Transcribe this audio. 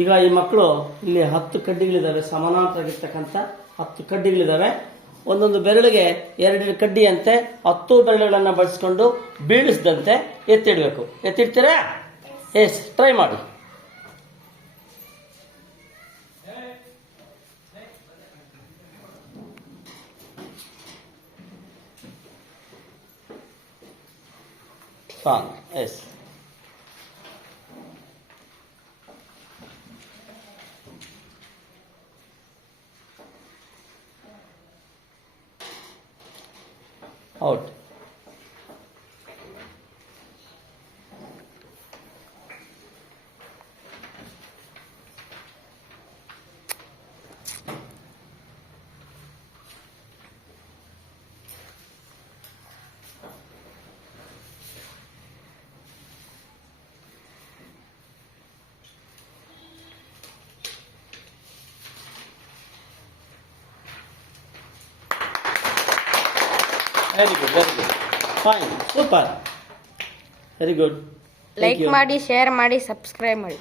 ಈಗ ಈ ಮಕ್ಕಳು ಇಲ್ಲಿ 10 ಕಡ್ಡಿಗಳಿದಾವೆ, ಸಮಾನಾಂತರವಾಗಿರ್ತಕ್ಕಂಥ 10 ಕಡ್ಡಿಗಳಿದಾವೆ. ಒಂದೊಂದು ಬೆರಳಿಗೆ 2 ಕಡ್ಡಿಯಂತೆ 10 ಬೆರಳುಗಳನ್ನು ಬಳಸಿಕೊಂಡು ಬೀಳಿಸದಂತೆ ಎತ್ತಿಡಬೇಕು. ಎತ್ತಿಡ್ತೀರಾ? ಎಸ್, ಟ್ರೈ ಮಾಡಿ. Yes, out. Very good, fine, super, very good. Like ಮಾಡಿ, ಶೇರ್ ಮಾಡಿ, ಸಬ್ಸ್ಕ್ರೈಬ್ ಮಾಡಿ.